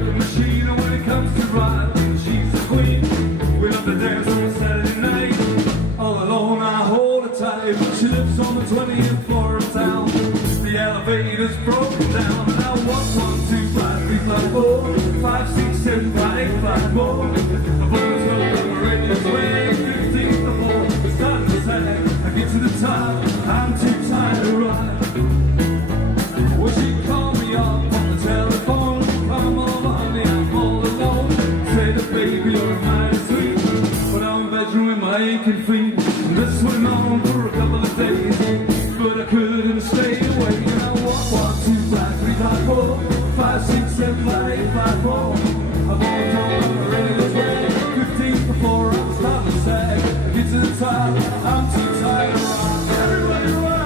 record machine, and when it comes to riding, she's the queen. We love to dance on a Saturday night. All alone, I hold her tight. She lives on the 20th floor of town. The elevator's broken down, and I walk 1, 2, 5, 3, 5, 4, 5, 6, 7, 5, 8, 5 more. The boys will come radio's way. 15th the floor, it's time to sag. I get to the top, I'm too tired to ride. Well, she called me up on the telephone. I'm all honey, I'm all alone. Say the baby, you're mighty sweet, but I'm in bedroom with my aching feet. And this went on for a couple of days, but I couldn't stay away. And I walk 1, 2, 5, 3, 5, 4, 5, 6, 7, 5, 8, 5 more. I've walked on the radio's way. 15th before I was starting to sag. I get to the top, I'm too tired to ride. Everybody ride!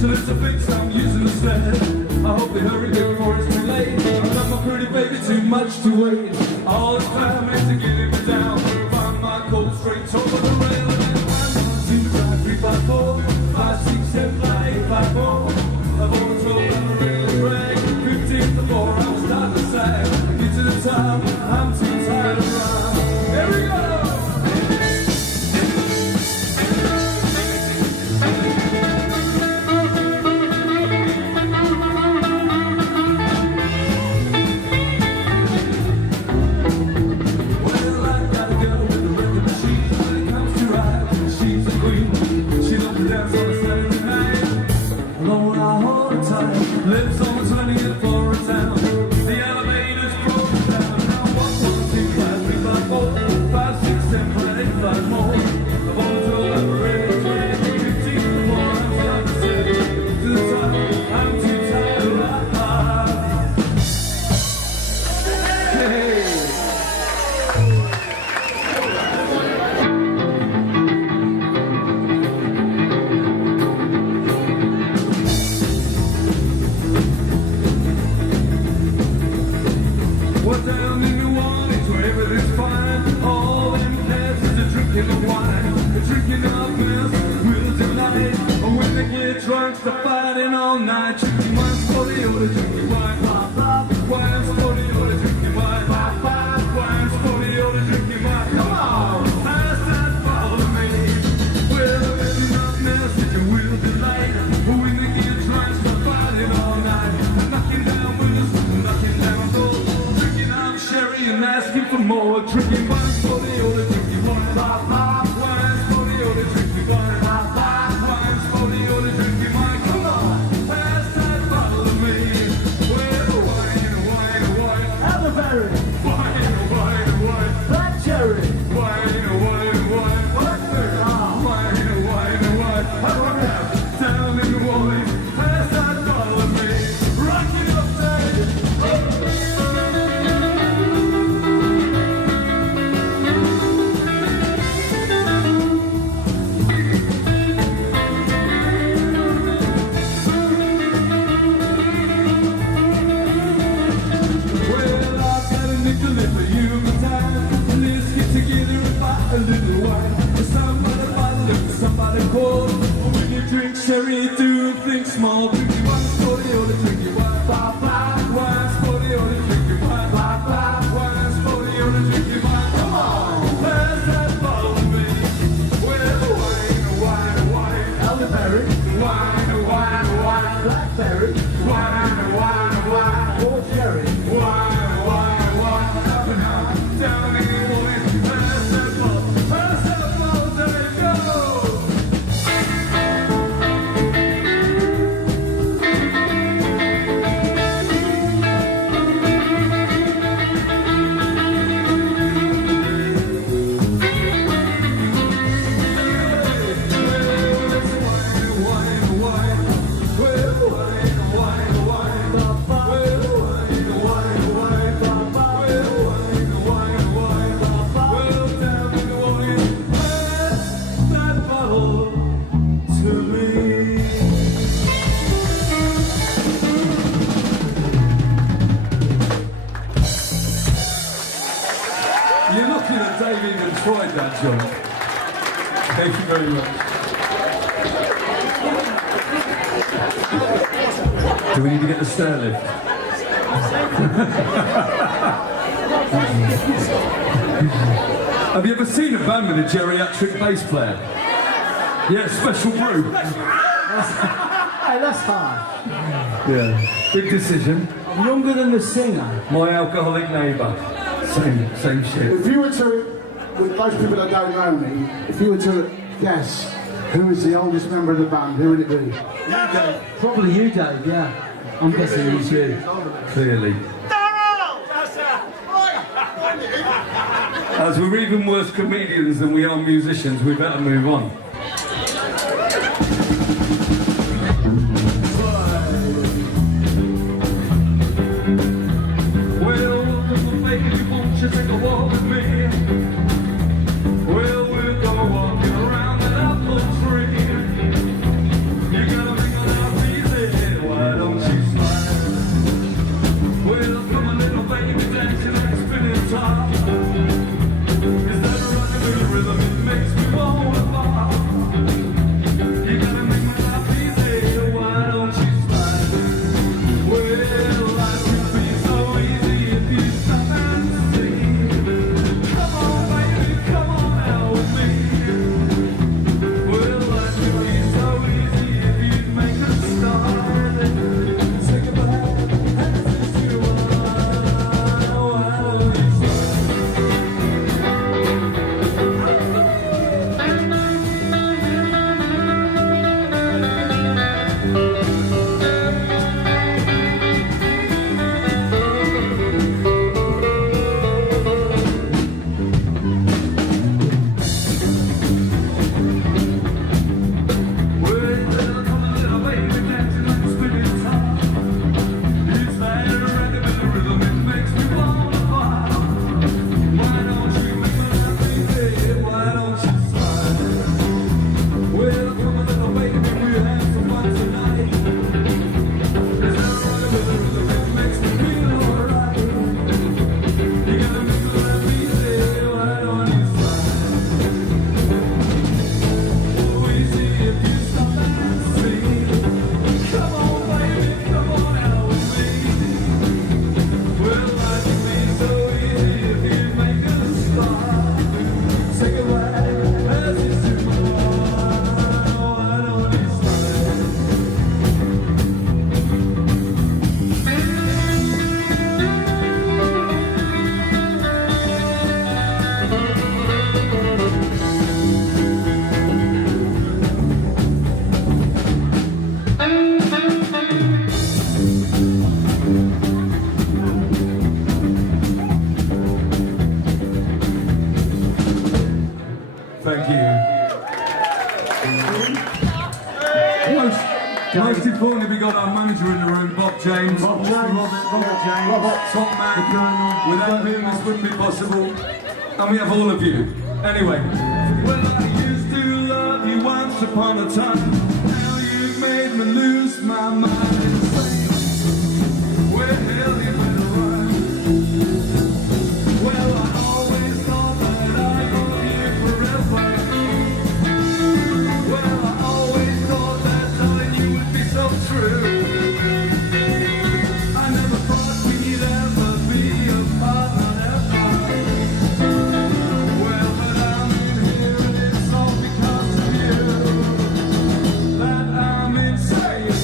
So it's a fix I'm using instead. I hope they hurry before it's too late. I love my pretty baby, too much to wait. All this time is to get me down. Find my cold straight over the rail. And then 1, 2, 5, 3, 5, 4, 5, 6, 7, 5, 8, 5 more. I've always told them the rail is rag. 15th before I was starting to sag. I get to the top, I'm too tired to ride. Here we go! Lives on the 20th floor of town. The elevator's broken down. Now walk 1, 2, 5, 3, 5, 4, 5, 6, 7, 5, 8, 5 more. I've only told I'm ready to play. 15th before I'm starting to say. To the top, I'm too tired to ride. Hey. Down in New Orleans where everything's fine. All them cats is drinking the wine. They're drinking up pills with delight. And when they get drunk, they're fighting all night. Drinking wine's for the order, drinking wine. Wine's for the order, drinking wine. Wine's for the order, drinking wine. Come on, pass that bottle to me. Well, they're living up message and we'll delight. But when they get drunk, they're fighting all night. They're knocking down windows, knocking down doors. Sherry and asking for more. Drinking wine's for the older, drinking wine. Wine's for the older, drinking wine. Wine's for the older, drinking wine. Come on, pass that bottle to me. Well, wine. Elderberry. Wine. Black cherry. Wine. Blackberry. Wine. Down in New Orleans, pass that bottle to me. Rock it up, baby. A little wine, somebody bottle, somebody cold. When you drink sherry, do think small. Drinking wine's for the older, drinking wine. Wine's for the older, drinking wine. Wine's for the older, drinking wine. Come on, pass that bottle to me. Well, wine. Elderberry. Wine. Blackberry. Wine. Old cherry. Wine. Up and out, down in New Orleans, pass that bottle, there it goes. destroyed that joint. Thank you very much. Do we need to get the stair lift? Have you ever seen a band with a geriatric bass player? Yeah, special brew. Hey, that's hard. Yeah, big decision. I'm younger than the singer. My alcoholic neighbour. Same shit. If you were to, with those people that don't know me, if you were to guess who is the oldest member of the band, who would it be? Probably you, Dave, yeah. I'm guessing it's you. Clearly. As we're even worse comedians than we are musicians, we better move on. Well, baby, won't you take a walk with me? Well, we're gonna walk around that apple tree. You're gonna make me laugh easy. Why don't you smile? Well, come on, little baby, dancing like spinning top. Is that rockin' to the rhythm? It makes me wanna fall. You gotta make me laugh easy. Why don't you smile? Well, life could be so easy if you stop and see. Come on, baby, come on out with me. Well, life could be so easy if you'd make a start. Say goodbye, as you are. Why don't you Thank you. Most importantly, we got our manager in the room, Bob James. Bob James. Top man. Without him, this wouldn't be possible. And we have all of you. Anyway. Well, I used to love you once upon a time. Now you've made me lose my mind. Where the hell you better run? Well, I always thought that I loved you forever. Well, I always thought that telling you would be so true. I never thought we'd ever be apart, not ever. Well, but I'm in here and it's all because of you that I'm insane.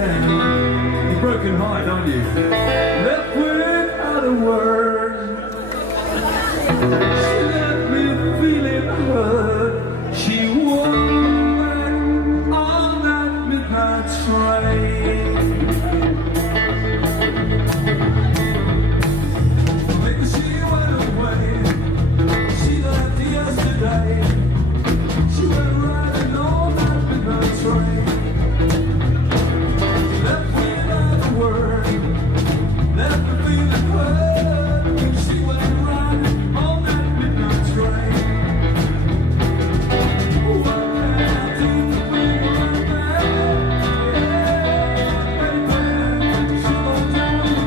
again. You're broken heart, aren't you? Left without a word. She left me feeling hurt. She walked back on that midnight train. Maybe she went away. She left yesterday. She went riding on that midnight train. Left without a word. Left me feeling hurt. When she went riding on that midnight train. What can I do to bring her back? Baby, she won't down the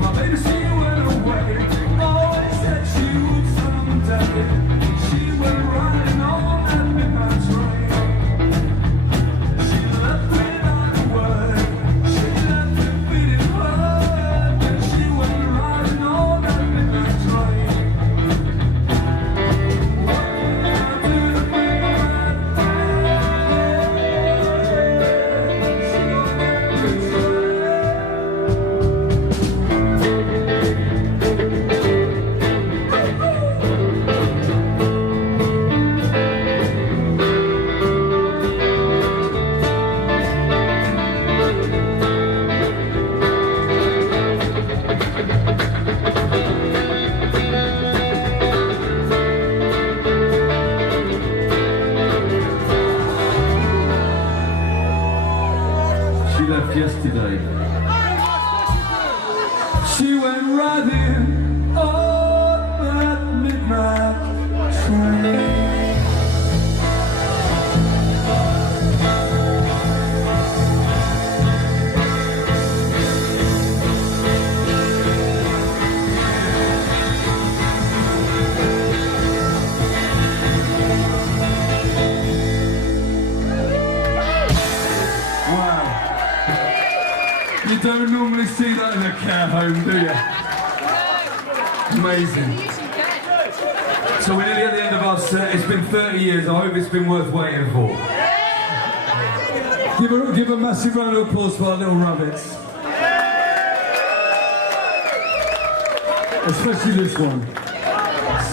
my baby, she went away. Always said she would someday. She went riding on that midnight train. She left without a word. She left me feeling hurt. When she went riding on that midnight train. What can I do to bring her back? She won't down the She left yesterday. She went riding on that midnight train. Wow. You don't normally see that in a care home, do you? Amazing. So we're nearly at the end of our set. It's been 30 years. I hope it's been worth waiting for. Give a massive round of applause for our little rabbits. Especially this one.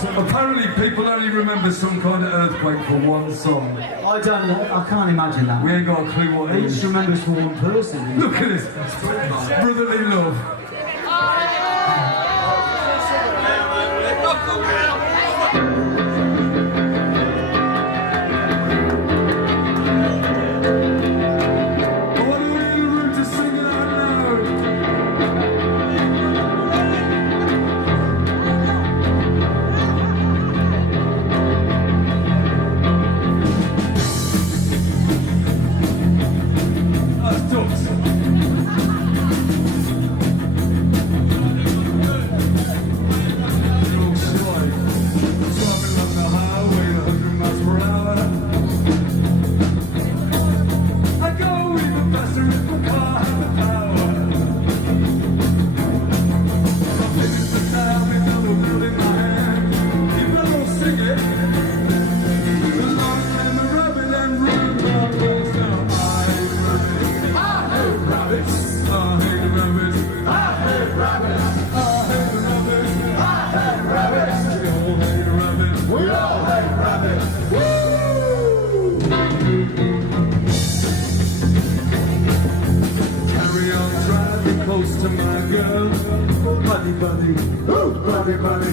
So apparently people only remember some kind of earthquake for one song. I don't know. I can't imagine that. We ain't got a clue what it Each is. remembers for one person. Look at this. Brotherly love. I want to in the room to sing it out loud. That's ducks. Close to my girl, buddy, buddy, ooh, buddy, buddy,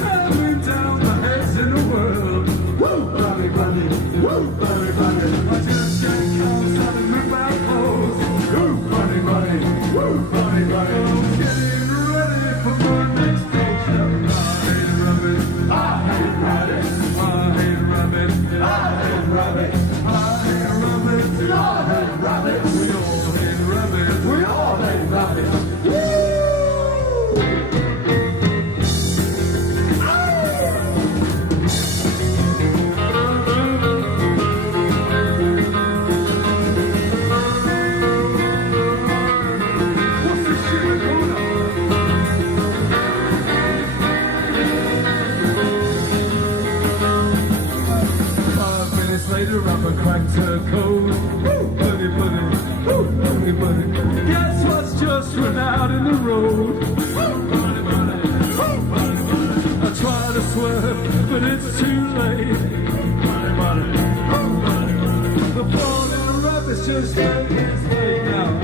coming down the heads in the world, woo, buddy, buddy, woo, buddy, buddy, I just can't come out of my clothes, woo, buddy, buddy, woo, buddy, buddy, I'm getting ready for my next picture. I hate rabbits, I hate rabbits, I hate rabbits, I hate rabbits, I hate rabbits, I hate rabbits, we all hate rabbits, we all hate rabbits. running out in the road. I try to swerve, but it's too late. The falling rubbish just can't stay now.